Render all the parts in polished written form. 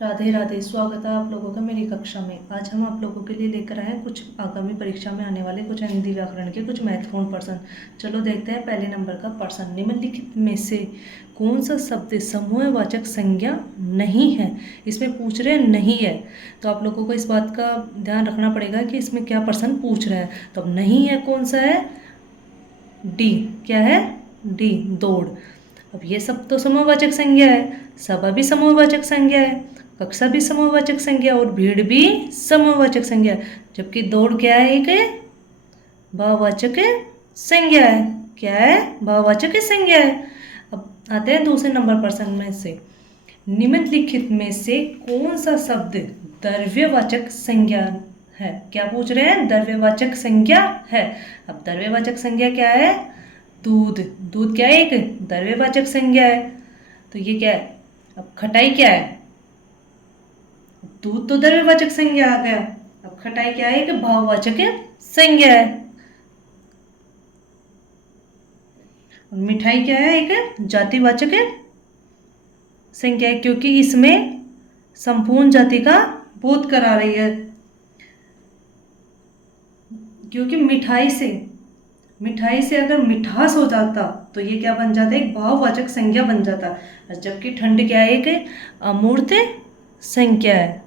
राधे राधे। स्वागत है आप लोगों का मेरी कक्षा में। आज हम आप लोगों के लिए लेकर आए हैं कुछ आगामी परीक्षा में आने वाले कुछ हिंदी व्याकरण के कुछ महत्वपूर्ण प्रश्न। चलो देखते हैं पहले नंबर का प्रश्न। निम्नलिखित में से कौन सा शब्द समूहवाचक संज्ञा नहीं है? इसमें पूछ रहे हैं नहीं है, तो आप लोगों को इस बात का ध्यान रखना पड़ेगा कि इसमें क्या प्रश्न पूछ रहे हैं। तो अब नहीं है कौन सा है? डी। क्या है? डी, दौड़। अब ये सब तो समूहवाचक संज्ञा है, सभा भी समूहवाचक संज्ञा है, कक्षा भी समूहवाचक संज्ञा और भीड़ भी समूहवाचक संज्ञा है। जबकि दौड़ क्या है? एक भाववाचक संज्ञा है। क्या है? भाववाचक संज्ञा है। अब आते हैं दूसरे नंबर प्रश्न में से। निम्नलिखित में से कौन सा शब्द द्रव्यवाचक संज्ञा है? क्या पूछ रहे हैं? द्रव्यवाचक संज्ञा है। अब द्रव्यवाचक संज्ञा क्या है? दूध। दूध क्या है? एक द्रव्यवाचक संज्ञा है। तो ये क्या है? अब खटाई क्या है? दूध तो द्रव्यवाचक संज्ञा आ गया। अब खटाई क्या है? एक भाववाचक संज्ञा है। और मिठाई क्या है? एक जातिवाचक संज्ञा है, क्योंकि इसमें संपूर्ण जाति का बोध करा रही है। क्योंकि मिठाई से अगर मिठास हो जाता तो ये क्या बन जाता? एक भाववाचक संज्ञा बन जाता। और जबकि ठंड क्या है? एक अमूर्त संज्ञा है।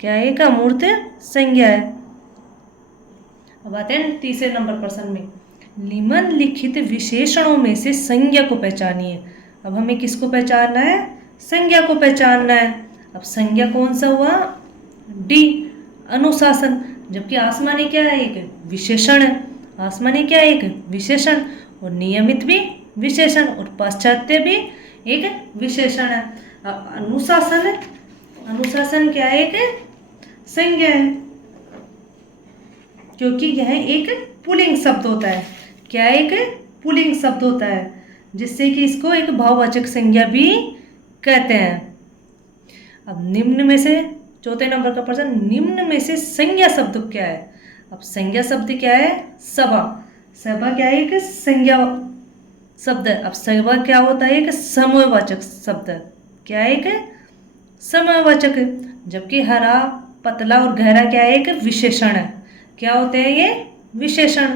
क्या है? एक अमूर्त संज्ञा है। अब आते हैं तीसरे नंबर प्रश्न में। निम्नलिखित विशेषणों में से संज्ञा को पहचानिए। अब हमें किसको पहचानना है? संज्ञा को पहचानना है। अब संज्ञा कौन सा हुआ? डी, अनुशासन। जबकि आसमानी क्या है? एक विशेषण है। आसमानी क्या है? एक विशेषण। और नियमित भी विशेषण और पाश्चात्य भी एक विशेषण है। अनुशासन, अनुशासन क्या है? एक संज्ञा है, क्योंकि यह एक पुल्लिंग शब्द होता है। क्या? एक पुल्लिंग शब्द होता है, जिससे कि इसको एक भाववाचक संज्ञा भी कहते हैं। अब निम्न में से चौथे नंबर का प्रश्न, निम्न में से संज्ञा शब्द क्या है? अब संज्ञा शब्द क्या है? सभा। सभा क्या है? एक संज्ञा शब्द है। अब सभा क्या होता है? एक समूहवाचक शब्द है। क्या है? एक समूहवाचक। जबकि हरा, पतला और गहरा क्या है? एक विशेषण है। क्या होते हैं ये? विशेषण।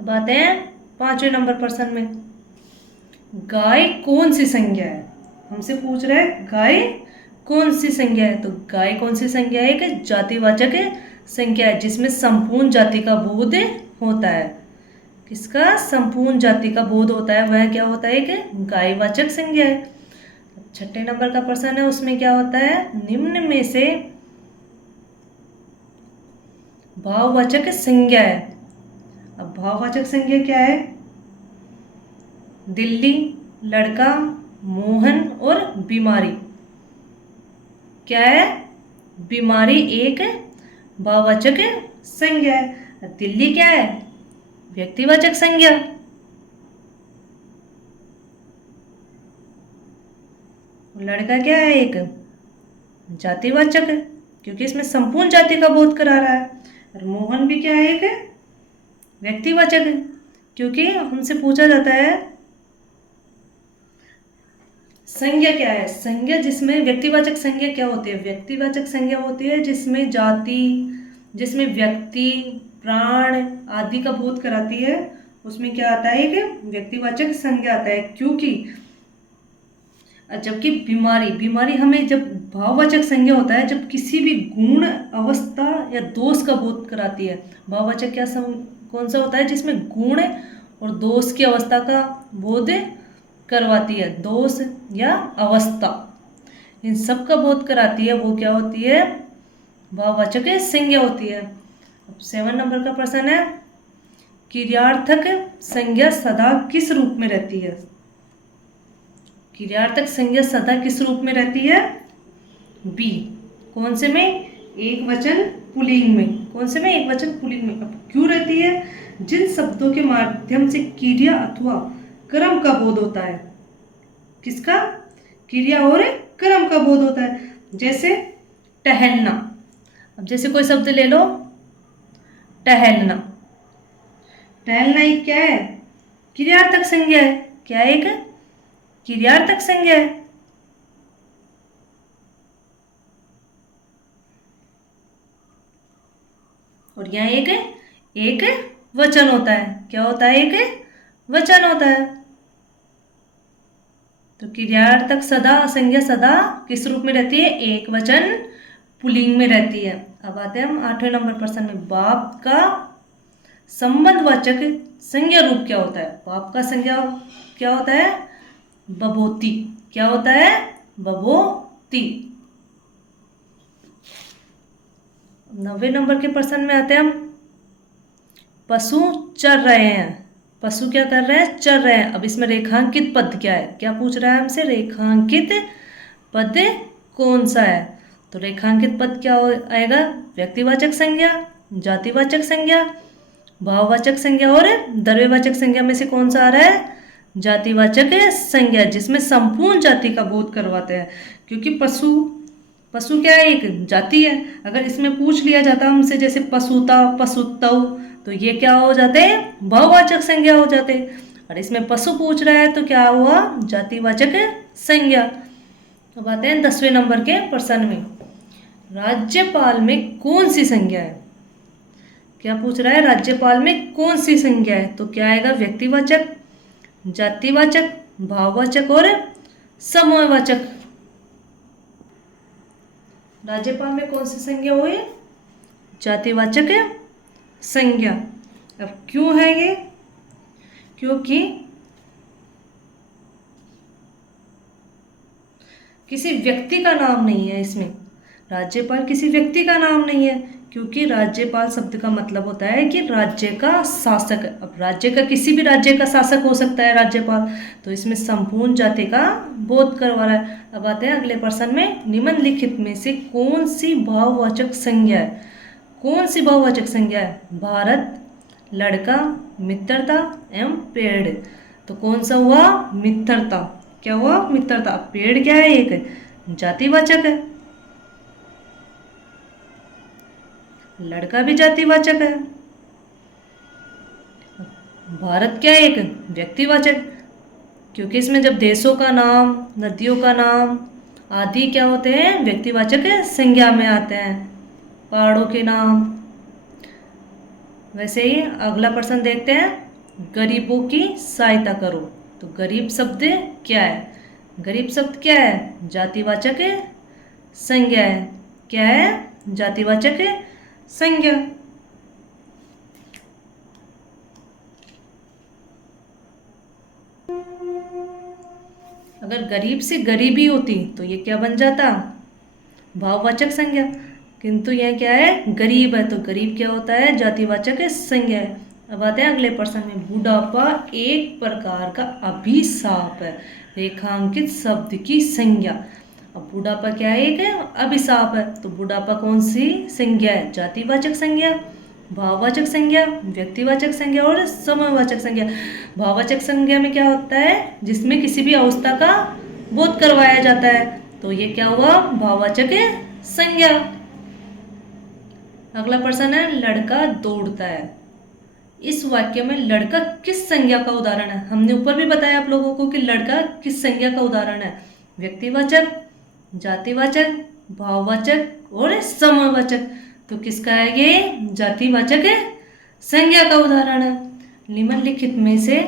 अब आते हैं पांचवें नंबर प्रश्न में। गाय कौन सी संज्ञा है? हमसे पूछ रहा है गाय कौन सी संज्ञा है। तो गाय कौन सी संज्ञा है? एक जातिवाचक संज्ञा है, जिसमें संपूर्ण जाति का बोध होता है। किसका? संपूर्ण जाति का बोध होता है। वह क्या होता है? एक गायवाचक संज्ञा है। छठे नंबर का प्रश्न है, उसमें क्या होता है? निम्न में से भाववाचक संज्ञा है। अब भाववाचक संज्ञा क्या है? दिल्ली, लड़का, मोहन और बीमारी। क्या है? बीमारी एक भाववाचक संज्ञा है। दिल्ली क्या है? व्यक्तिवाचक संज्ञा। लड़का क्या है? एक जातिवाचक, क्योंकि इसमें संपूर्ण जाति का बोध करा रहा है। और मोहन भी क्या है? एक व्यक्तिवाचक, क्योंकि हमसे पूछा जाता है संज्ञा क्या है। संज्ञा जिसमें व्यक्तिवाचक संज्ञा क्या होती है? व्यक्तिवाचक संज्ञा होती है जिसमें जाति, जिसमें व्यक्ति, प्राण आदि का बोध कराती है। उसमें क्या आता है? कि व्यक्तिवाचक संज्ञा आता है। क्योंकि जबकि बीमारी, बीमारी हमें जब भाववाचक संज्ञा होता है जब किसी भी गुण, अवस्था या दोष का बोध कराती है। भाववाचक क्या कौन सा होता है? जिसमें गुण और दोष की अवस्था का बोध करवाती है। दोष या अवस्था, इन सब का बोध कराती है। वो क्या होती है? भाववाचक संज्ञा होती है। अब 7 नंबर का प्रश्न है, क्रियार्थक संज्ञा सदा किस रूप में रहती है? क्रियार्थक संज्ञा सदा किस रूप में रहती है? बी। कौन से में? एक वचन पुल्लिंग में। कौन से में? एक वचन पुल्लिंग में। अब क्यों रहती है? जिन शब्दों के माध्यम से क्रिया अथवा कर्म का बोध होता है। किसका? क्रिया और कर्म का बोध होता है। जैसे टहलना। अब जैसे कोई शब्द ले लो, टहलना। टहलना एक क्या है? क्रियार्थक संज्ञा है। क्या है? एक क्रियार्थक संज्ञा है। और यहाँ एक वचन होता है। क्या होता है? एक वचन होता है। तो क्रियार्थक सदा, संज्ञा सदा किस रूप में रहती है? एक वचन पुल्लिंग में रहती है। अब आते हैं हम 8वें नंबर प्रश्न में। बाप का संबंधवाचक संज्ञा रूप क्या होता है? बाप का संज्ञा क्या होता है? बभूति। क्या होता है? बभूति। 9वें नंबर के प्रश्न में आते हैं हम। पशु चर रहे हैं। पशु क्या कर रहे हैं? चर रहे हैं। अब इसमें रेखांकित पद क्या है? क्या पूछ रहा है हमसे? रेखांकित पद कौन सा है? तो रेखांकित पद क्या आएगा? व्यक्तिवाचक संज्ञा, जातिवाचक संज्ञा, भाववाचक संज्ञा और द्रव्यवाचक संज्ञा में से कौन सा आ रहा है? जातिवाचक संज्ञा, जिसमें संपूर्ण जाति का बोध करवाते हैं। क्योंकि पशु क्या है? एक जाति है। अगर इसमें पूछ लिया जाता हमसे जैसे पशुता, पशुत्व, तो ये क्या हो जाते हैं? भाववाचक संज्ञा हो जाते। और इसमें पशु पूछ रहा है तो क्या हुआ? जातिवाचक संज्ञा। अब आते हैं 10वें नंबर के प्रश्न में। राज्यपाल में कौन सी संज्ञा है? क्या पूछ रहा है? राज्यपाल में कौन सी संज्ञा है? तो क्या आएगा? व्यक्तिवाचक, जातिवाचक, भाववाचक और समूहवाचक। राज्यपाल में कौन सी संज्ञा हुई? जातिवाचक संज्ञा। अब क्यों है ये? क्योंकि किसी व्यक्ति का नाम नहीं है इसमें। राज्यपाल किसी व्यक्ति का नाम नहीं है, क्योंकि राज्यपाल शब्द का मतलब होता है कि राज्य का शासक। अब राज्य का, किसी भी राज्य का शासक हो सकता है राज्यपाल। तो इसमें संपूर्ण जाति का बोध करवा रहा है। अब आते हैं अगले प्रश्न में। निम्नलिखित में से कौन सी भाववाचक संज्ञा है? कौन सी भाववाचक संज्ञा है? भारत, लड़का, मित्रता एवं पेड़। तो कौन सा हुआ? मित्रता। क्या हुआ? मित्रता। पेड़ क्या है? एक जातिवाचक है। लड़का भी जातिवाचक है। भारत क्या है? एक व्यक्तिवाचक, क्योंकि इसमें जब देशों का नाम, नदियों का नाम आदि क्या होते हैं? व्यक्तिवाचक संज्ञा में आते हैं। पहाड़ों के नाम। वैसे ही अगला प्रश्न देखते हैं। गरीबों की सहायता करो। तो गरीब शब्द क्या है? गरीब शब्द क्या है? जातिवाचक संज्ञा है। क्या है? जातिवाचक संज्ञा। अगर गरीब से गरीबी होती तो ये क्या बन जाता? भाववाचक संज्ञा। किंतु यह क्या है? गरीब है, तो गरीब क्या होता है? जातिवाचक संज्ञा है। अब आते हैं अगले प्रश्न में। बुढ़ापा एक प्रकार का अभिशाप है। रेखांकित शब्द की संज्ञा। अब बुढ़ापा क्या है? एक अभिशाप है। तो बुढ़ापा कौन सी संज्ञा है? जातिवाचक संज्ञा, भाववाचक संज्ञा, व्यक्तिवाचक संज्ञा और समूहवाचक संज्ञा। भाववाचक संज्ञा में क्या होता है? जिसमें किसी भी अवस्था का बोध करवाया जाता है। तो ये क्या हुआ? भाववाचक संज्ञा। अगला प्रश्न है। लड़का दौड़ता है। इस वाक्य में लड़का किस संज्ञा का उदाहरण है? हमने ऊपर भी बताया आप लोगों को कि लड़का किस संज्ञा का उदाहरण है? व्यक्तिवाचक, जातिवाचक, भाववाचक और समूहवाचक। तो किसका है ये? जातिवाचक संज्ञा का उदाहरण है। निम्नलिखित में से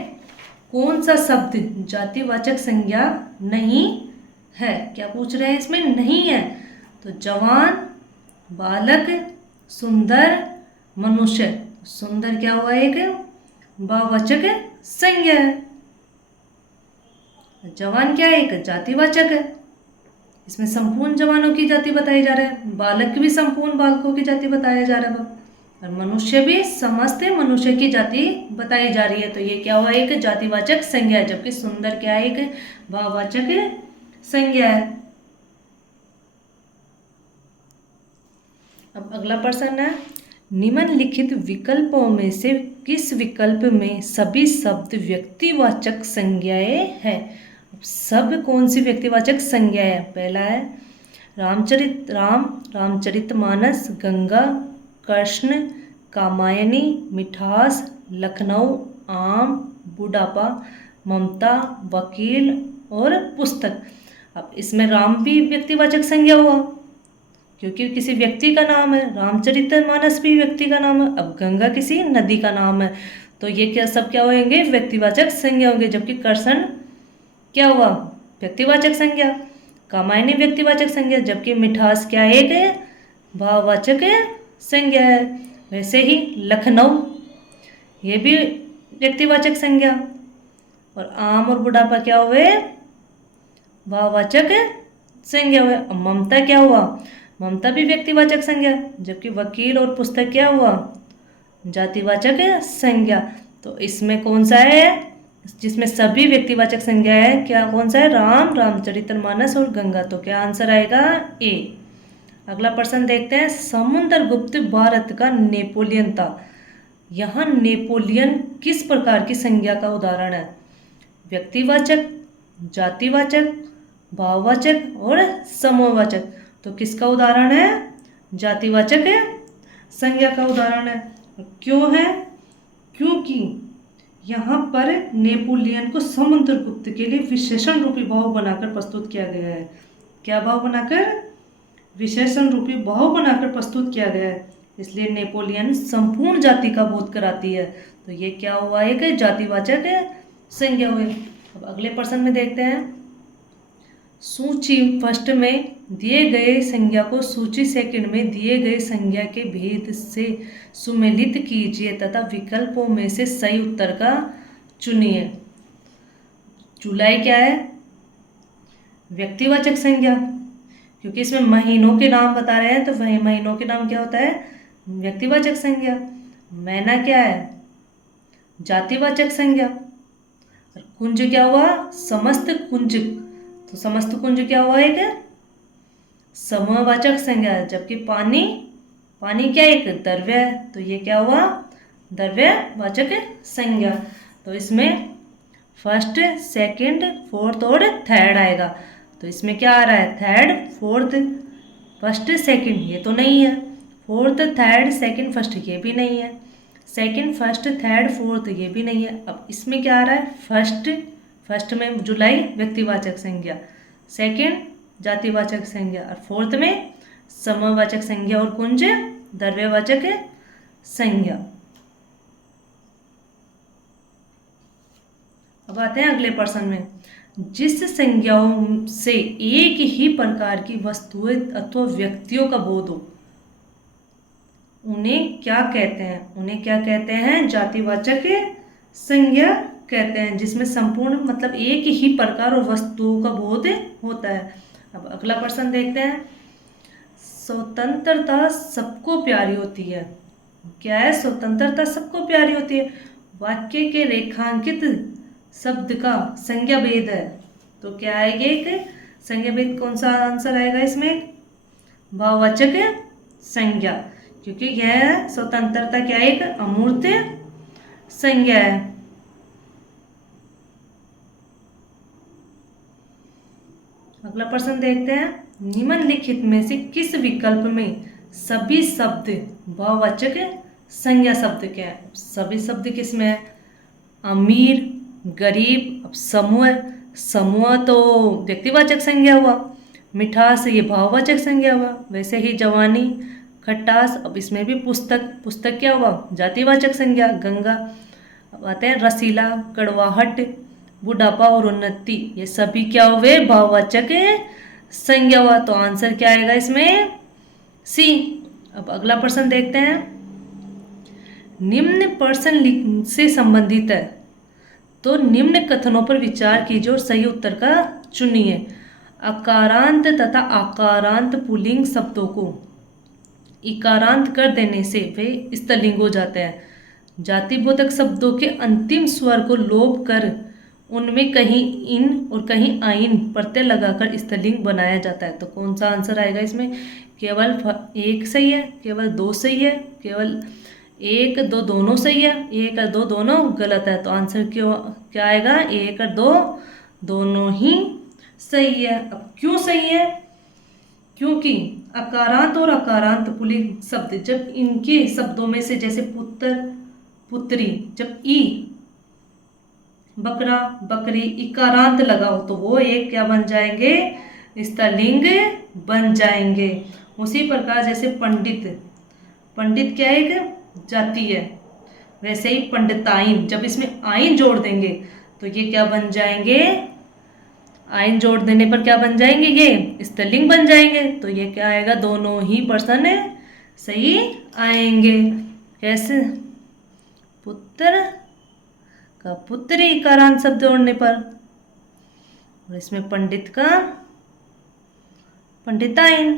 कौन सा शब्द जातिवाचक संज्ञा नहीं है? क्या पूछ रहे हैं? इसमें नहीं है। तो जवान, बालक, सुंदर, मनुष्य। सुंदर क्या हुआ? एक भाववाचक संज्ञा है। जवान क्या है? एक जातिवाचक है। इसमें संपूर्ण जवानों की जाति बताई जा रही है। बालक भी संपूर्ण बालकों की जाति बताया जा रहा है। और मनुष्य भी समस्त मनुष्य की जाति बताई जा रही है। तो ये क्या हुआ? एक जातिवाचक संज्ञा है। जबकि सुंदर क्या है? एक भाववाचक संज्ञा है। अब अगला प्रश्न है। निम्नलिखित विकल्पों में से किस विकल्प में सभी शब्द व्यक्तिवाचक संज्ञाएं हैं? सब कौन सी व्यक्तिवाचक संज्ञा है? पहला है रामचरितमानस, गंगा, कृष्ण, कामायनी, मिठास, लखनऊ, आम, बुढ़ापा, ममता, वकील और पुस्तक। अब इसमें राम भी व्यक्तिवाचक संज्ञा हुआ। क्योंकि किसी व्यक्ति का नाम है, रामचरितमानस भी व्यक्ति का नाम है, अब गंगा किसी नदी का नाम है, तो ये क्या सब क्या होंगे, व्यक्तिवाचक संज्ञा होंगे। जबकि कर्षण क्या हुआ, व्यक्तिवाचक संज्ञा, कामायनी व्यक्तिवाचक संज्ञा, जबकि मिठास क्या है, एक भाववाचक संज्ञा है। वैसे ही लखनऊ ये भी व्यक्तिवाचक संज्ञा, और आम और बुढ़ापा क्या हुए, भाववाचक संज्ञा हुए। अब ममता क्या हुआ, ममता भी व्यक्तिवाचक संज्ञा, जबकि वकील और पुस्तक क्या हुआ, जातिवाचक संज्ञा। तो इसमें कौन सा है, जिसमें सभी व्यक्तिवाचक संज्ञा है, क्या कौन सा है, राम, रामचरितमानस और गंगा। तो क्या आंसर आएगा, ए। अगला प्रश्न देखते हैं, समुद्रगुप्त भारत का नेपोलियन था। यहाँ नेपोलियन किस प्रकार की संज्ञा का उदाहरण है, व्यक्तिवाचक, जातिवाचक, भाववाचक और समूहवाचक। तो किसका उदाहरण है, जातिवाचक संज्ञा का उदाहरण है। क्यों है, क्योंकि यहाँ पर नेपोलियन को समुद्रगुप्त के लिए विशेषण रूपी भाव बनाकर प्रस्तुत किया गया है। क्या भाव बनाकर, विशेषण रूपी भाव बनाकर प्रस्तुत किया गया है, इसलिए नेपोलियन संपूर्ण जाति का बोध कराती है। तो ये क्या हुआ, एक जातिवाचक संज्ञा हुई। अब अगले प्रश्न में देखते हैं, सूची फर्स्ट में दिए गए संज्ञा को सूची सेकंड में दिए गए संज्ञा के भेद से सुमेलित कीजिए तथा विकल्पों में से सही उत्तर का चुनिए। जुलाई क्या है, व्यक्तिवाचक संज्ञा, क्योंकि इसमें महीनों के नाम बता रहे हैं, तो वही महीनों के नाम क्या होता है, व्यक्तिवाचक संज्ञा। महीना क्या है, जातिवाचक संज्ञा। और कुंज क्या हुआ, समस्त कुंज, तो समस्त कुंज क्या हुआ, एक समूहवाचक संज्ञा। जबकि पानी, पानी क्या एक द्रव्य है, तो ये क्या हुआ, द्रव्यवाचक संज्ञा। तो इसमें फर्स्ट, सेकंड, फोर्थ और थर्ड आएगा। तो इसमें क्या आ रहा है, थर्ड, फोर्थ, फर्स्ट, सेकंड, ये तो नहीं है। फोर्थ, थर्ड, सेकंड, फर्स्ट, ये भी नहीं है। सेकंड, फर्स्ट, थर्ड, फोर्थ, ये भी नहीं है। अब इसमें क्या आ रहा है, फर्स्ट, फर्स्ट में जुलाई व्यक्तिवाचक संज्ञा, सेकंड जातिवाचक संज्ञा, और फोर्थ में समूहवाचक संज्ञा और कुंज द्रव्यवाचक संज्ञा। अब आते हैं अगले प्रश्न में, जिस संज्ञाओं से एक ही प्रकार की वस्तुएं अथवा व्यक्तियों का बोध हो उन्हें क्या कहते हैं, उन्हें क्या कहते हैं, जातिवाचक संज्ञा कहते हैं, जिसमें संपूर्ण मतलब एक ही प्रकार और वस्तुओं का बोध होता है। अब अगला प्रश्न देखते हैं, स्वतंत्रता सबको प्यारी होती है। क्या है, स्वतंत्रता सबको प्यारी होती है, वाक्य के रेखांकित शब्द का संज्ञा भेद है। तो क्या आएगा, एक संज्ञा भेद, कौन सा आंसर आएगा इसमें, भाववाचक संज्ञा, क्योंकि यह स्वतंत्रता क्या है, एक अमूर्त संज्ञा है। अगला प्रश्न देखते हैं, निम्नलिखित में से किस विकल्प में सभी शब्द भाववाचक संज्ञा शब्द क्या है। सभी शब्द किसमें है, अमीर, गरीब, अब समूह, समूह तो व्यक्तिवाचक संज्ञा हुआ, मिठास ये भाववाचक संज्ञा हुआ, वैसे ही जवानी, खटास, अब इसमें भी पुस्तक, पुस्तक क्या हुआ, जातिवाचक संज्ञा, गंगा। अब आते हैं रसीला, कड़वाहट, बुढ़ापा और उन्नति, ये सभी क्या हुए, भाववाचक संज्ञा हुआ। तो आंसर क्या आएगा इसमें, सी। अब अगला प्रश्न देखते हैं, निम्न प्रश्न से संबंधित है, तो निम्न कथनों पर विचार कीजिए और सही उत्तर का चुनिए। अकारांत तथा आकारांत पुल्लिंग शब्दों को इकारांत कर देने से वे स्त्रीलिंग हो जाते हैं। जातिबोधक शब्दों के अंतिम स्वर को लोप कर उनमें कहीं इन और कहीं आइन प्रत्यय लगाकर स्त्रीलिंग बनाया जाता है। तो कौन सा आंसर आएगा इसमें, केवल एक सही है, केवल दो सही है, केवल एक दो दोनों सही है, एक और दो दोनों गलत है। तो आंसर क्यों क्या आएगा, एक और दो दोनों ही सही है। अब क्यों सही है, क्योंकि अकारांत और अकारांत पुल्लिंग शब्द जब इनके शब्दों में से, जैसे पुत्र, पुत्री, जब ई, बकरा, बकरी, इकारांत लगाओ तो वो एक क्या बन जाएंगे, स्त्रीलिंग बन जाएंगे। उसी प्रकार जैसे पंडित, पंडित क्या है, एक जाति है, वैसे ही पंडिताइन, जब इसमें आइन जोड़ देंगे तो ये क्या बन जाएंगे, आइन जोड़ देने पर क्या बन जाएंगे, ये स्त्रीलिंग बन जाएंगे। तो ये क्या आएगा, दोनों ही पर्सन सही आएंगे। कैसे, पुत्र का पुत्री इकारांत शब्द जोड़ने पर, और इसमें पंडित का पंडिताइन।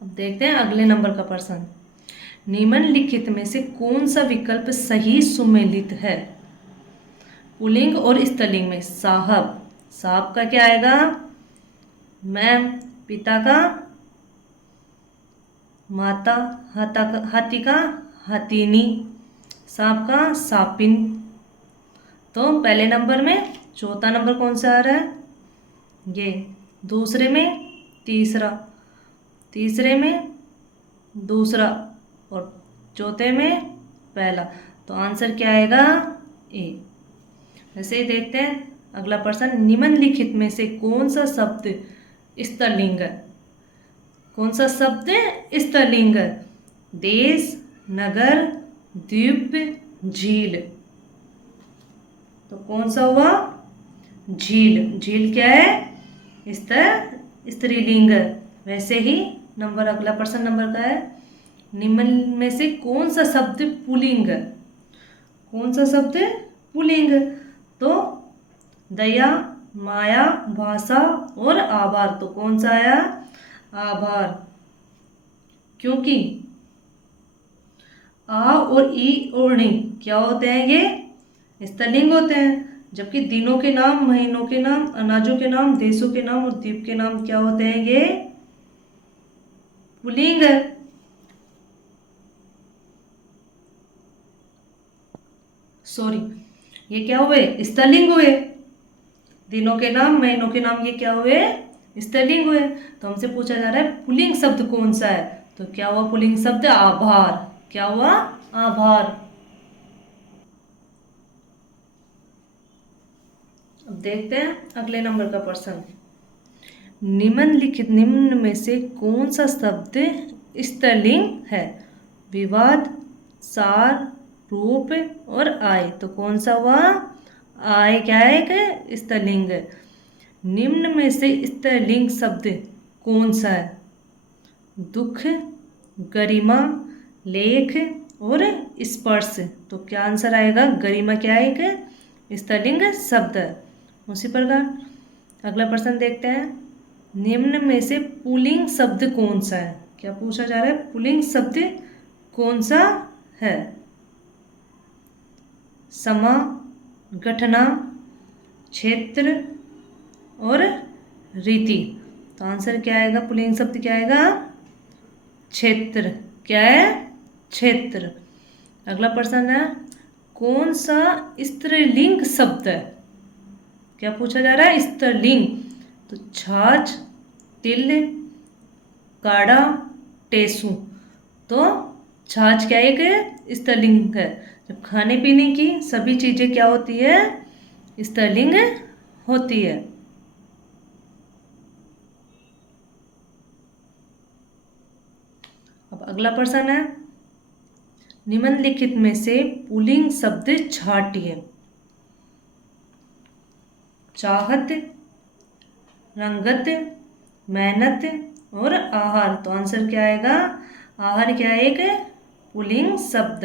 अब देखते हैं अगले नंबर का प्रश्न। निम्नलिखित में से कौन सा विकल्प सही सुमेलित है। पुल्लिंग और स्त्रीलिंग में साहब, साहब का क्या आएगा, मैम, पिता का माता, हाथी का हाथीनी, सांप का सापिन। तो पहले नंबर में, चौथा नंबर कौन सा आ रहा है, ये, दूसरे में तीसरा, तीसरे में दूसरा, और चौथे में पहला। तो आंसर क्या आएगा, ए। वैसे ही देखते हैं अगला प्रश्न। निम्नलिखित में से कौन सा शब्द स्त्रीलिंग है, कौन सा शब्द स्त्रीलिंग है। देश, नगर, द्वीप, झील। तो कौन सा हुआ, झील। झील क्या है, स्त्रीलिंग। वैसे ही नंबर, अगला प्रश्न नंबर का है। निम्न में से कौन सा शब्द पुल्लिंग है, कौन सा शब्द पुल्लिंग। तो दया, माया, भाषा और आभार। तो कौन सा आया, आभार, क्योंकि आ और ई और नी क्या होते हैं, ये स्त्रीलिंग होते हैं, जबकि दिनों के नाम, महीनों के नाम, अनाजों के नाम, देशों के नाम और द्वीप के नाम क्या होते हैं, ये पुल्लिंग है। सॉरी, ये क्या हुए, स्त्रीलिंग हुए। दिनों के नाम, महीनों के नाम, ये क्या हुए, स्त्रीलिंग हुए। तो हमसे पूछा जा रहा है पुल्लिंग शब्द कौन सा है। तो क्या हुआ पुल्लिंग शब्द, आभार। क्या हुआ, आभार। अब देखते हैं अगले नंबर का प्रश्न। निम्न में से कौन सा शब्द स्त्रीलिंग है। विवाद, सार, रूप और आय। तो कौन सा हुआ, आय क्या है, एक स्त्रीलिंग। निम्न में से स्त्रीलिंग शब्द कौन सा है। दुख, गरिमा, लेख और स्पर्श। तो क्या आंसर आएगा, गरिमा क्या है, एक स्त्रीलिंग शब्द है। उसी प्रकार अगला प्रश्न देखते हैं। निम्न में से पुल्लिंग शब्द कौन सा है। क्या पूछा जा रहा है, पुल्लिंग शब्द कौन सा है। समा, गठना, क्षेत्र और रीति। तो आंसर क्या आएगा, पुल्लिंग शब्द क्या आएगा, क्षेत्र। क्या है, क्षेत्र। अगला प्रश्न है, कौन सा स्त्रीलिंग शब्द है। क्या पूछा जा रहा है, स्त्रीलिंग। तो छाछ, तिल, काढ़ा, टेसू। तो छाछ क्या एक स्त्रीलिंग है। जब खाने पीने की सभी चीजें क्या होती है, स्त्रीलिंग होती है। अब अगला प्रश्न है, निम्नलिखित में से पुल्लिंग शब्द छांटिए। चाहत, रंगत, मेहनत और आहार। तो आंसर क्या आएगा, आहार क्या है, एक पुल्लिंग शब्द।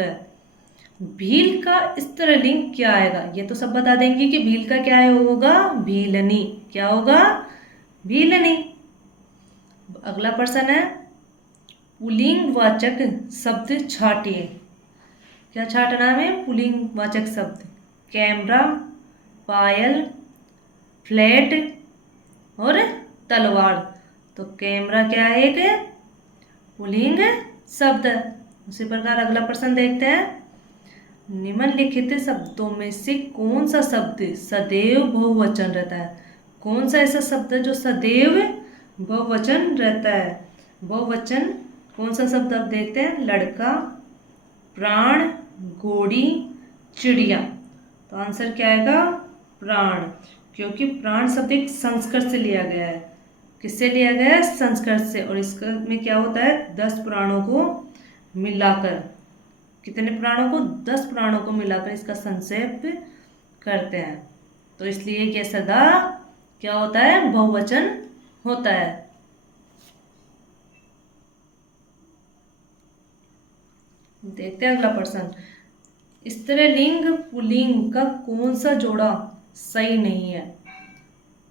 भील का स्त्रीलिंग क्या आएगा। ये तो सब बता देंगे कि भील का क्या है, होगा भीलनी। क्या होगा, भीलनी। अगला प्रश्न है, पुल्लिंग वाचक शब्द छांटिए। क्या छांटना है, पुल्लिंग वाचक शब्द। कैमरा, पायल, फ्लैट और तलवार। तो कैमरा क्या है, एक पुल्लिंग शब्द। उसी प्रकार अगला प्रश्न देखते हैं। निम्नलिखित शब्दों में से कौन सा शब्द सदैव बहुवचन रहता है। कौन सा ऐसा शब्द है जो सदैव बहुवचन रहता है। बहुवचन कौन सा शब्द, आप देखते हैं। लड़का, प्राण, घोड़ी, चिड़िया। तो आंसर क्या आएगा, प्राण, क्योंकि प्राण शब्द एक संस्कृत से लिया गया है। किससे लिया गया है? संस्कृत से। और इसमें क्या होता है? 10 प्राणों को मिलाकर, कितने प्राणों को? 10 प्राणों को मिलाकर इसका संक्षेप करते हैं। तो इसलिए ये सदा क्या होता है? बहुवचन होता है। देखते हैं अगला प्रश्न। स्त्रीलिंग पुल्लिंग का कौन सा जोड़ा सही नहीं है?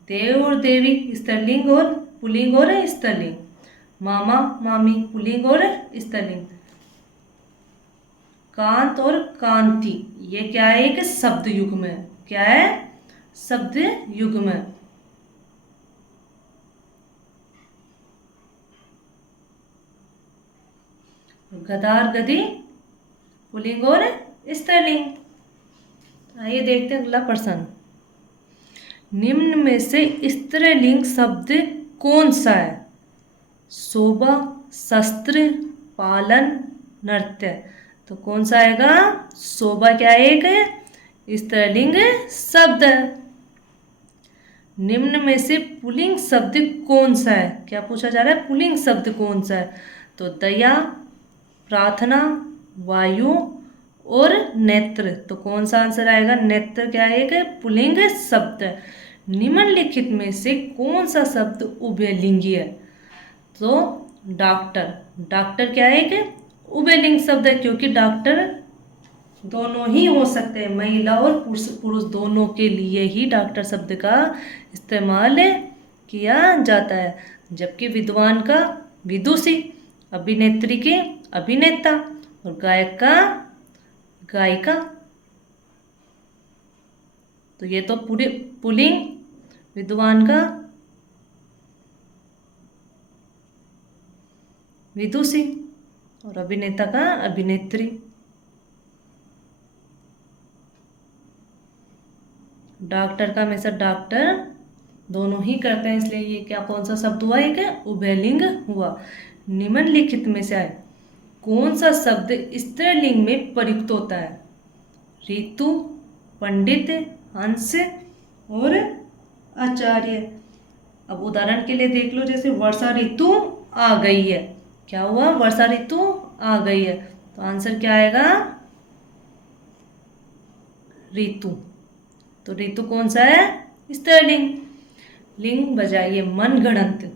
देव और देवी स्त्रीलिंग और पुल्लिंग और स्त्रीलिंग, मामा मामी पुल्लिंग और स्त्रीलिंग, कांत और कांति ये क्या है? एक शब्द युग्म है। क्या है? शब्द युग्म। गदार गदी पुल्लिंग और स्त्रीलिंग। आइए देखते हैं अगला प्रश्न। निम्न में से स्त्रीलिंग शब्द कौन सा है? शोभा, शस्त्र, पालन, नृत्य। तो कौन सा आएगा? शोभा क्या है? एक स्त्रीलिंग शब्द है। निम्न में से पुल्लिंग शब्द कौन सा है? क्या पूछा जा रहा है? पुल्लिंग शब्द कौन सा है? तो दया, प्रार्थना, वायु और नेत्र। तो कौन सा आंसर आएगा? नेत्र क्या है? एक पुल्लिंग शब्द है। निम्नलिखित में से कौन सा शब्द उभयलिंगी है? तो डॉक्टर, डॉक्टर क्या है? एक उभयलिंग शब्द है, क्योंकि डॉक्टर दोनों ही हो सकते हैं, महिला और पुरुष दोनों के लिए ही डॉक्टर शब्द का इस्तेमाल किया जाता है। जबकि विद्वान का विदुषी, अभिनेत्री के अभिनेता और गायक का गायिका। तो ये तो पूरे पुल्लिंग, विद्वान का विदुषी और अभिनेता का अभिनेत्री। डॉक्टर का हमेशा डॉक्टर दोनों ही करते हैं, इसलिए ये क्या कौन सा शब्द हुआ? एक उभयलिंग हुआ। निम्नलिखित में से आए कौन सा शब्द स्त्रीलिंग में प्रयुक्त होता है? ऋतु, पंडित, हंस और आचार्य। अब उदाहरण के लिए देख लो, जैसे वर्षा ऋतु आ गई है। क्या हुआ? वर्षा ऋतु आ गई है। तो आंसर क्या आएगा? ऋतु। तो ऋतु कौन सा है? स्त्रीलिंग। लिंग बजाइए मनगढ़ंत।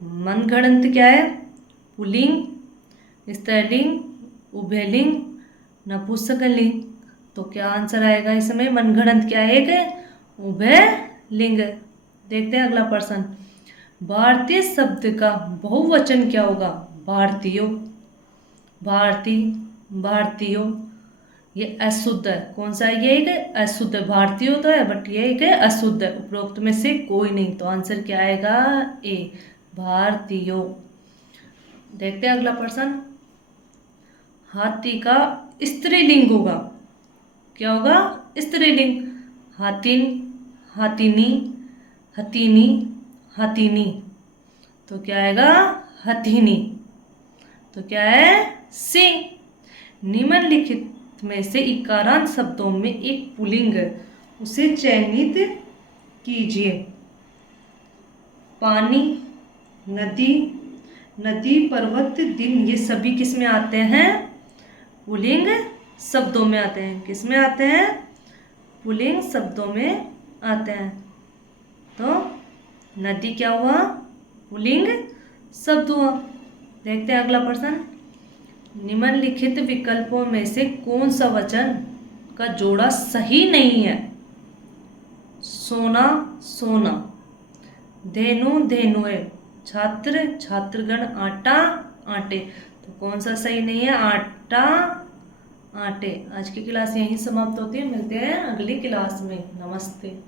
मनगढ़ंत क्या है? पुल्लिंग, स्त्रीलिंग, उभयलिंग, नपुंसकलिंग। तो क्या आंसर आएगा इसमें? मनगढ़ंत क्या है? एक उभयलिंग। देखते हैं अगला प्रश्न। भारतीय शब्द का बहुवचन क्या होगा? भारतीयों, भारती, भारतीयों। ये अशुद्ध है। कौन सा है? ये एक अशुद्ध है। भारतीय तो है बट ये एक अशुद्ध है। उपरोक्त में से कोई नहीं। तो आंसर क्या आएगा? ए, भारतीयों। देखते हैं अगला प्रश्न। हाथी का स्त्रीलिंग होगा। क्या होगा? स्त्रीलिंग। हाथिन, हाथिनी, हथिनी, हथिनी। तो क्या आएगा? हथिनी। तो क्या है? सी। निम्नलिखित में से इकारांत शब्दों में एक पुल्लिंग है, उसे चयनित कीजिए। पानी, नदी, नदी, पर्वत, दिन। ये सभी किस में आते हैं? पुल्लिंग शब्दों में आते हैं। किस में आते हैं? पुल्लिंग शब्दों में आते हैं। तो नदी क्या हुआ? पुल्लिंग शब्द हुआ। देखते हैं अगला प्रश्न। निम्नलिखित विकल्पों में से कौन सा वचन का जोड़ा सही नहीं है? सोना, सोना, धेनु, धेनुए, छात्र, छात्रगण, आटा, आटे। तो कौन सा सही नहीं है? आटा, आटे। आज की क्लास यहीं समाप्त होती है। मिलते हैं अगली क्लास में। नमस्ते।